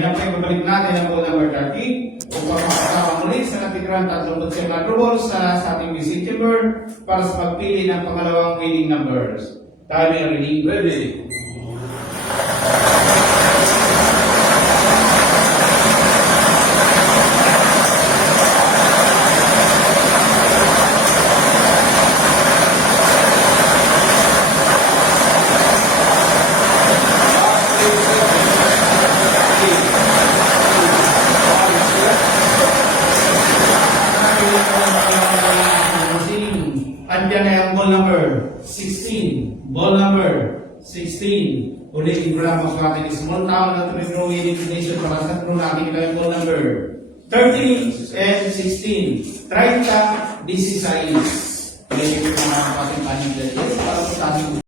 Yan ang pagbabalik natin ang goal number 30 upang makasama muli sa natitirang 30 na true balls sa ating visit chamber para sa pagpili ng pangalawang winning numbers. Tayo ay ready? Ready. Andiyan na yung ball number 16. Ball number 16. Ulitin ko lang sa ating small town na tumitong winning para sa kung natin yung ball number 30 and 16. 30, 16. Ulitin ko lang sa ating panigyan para sa ating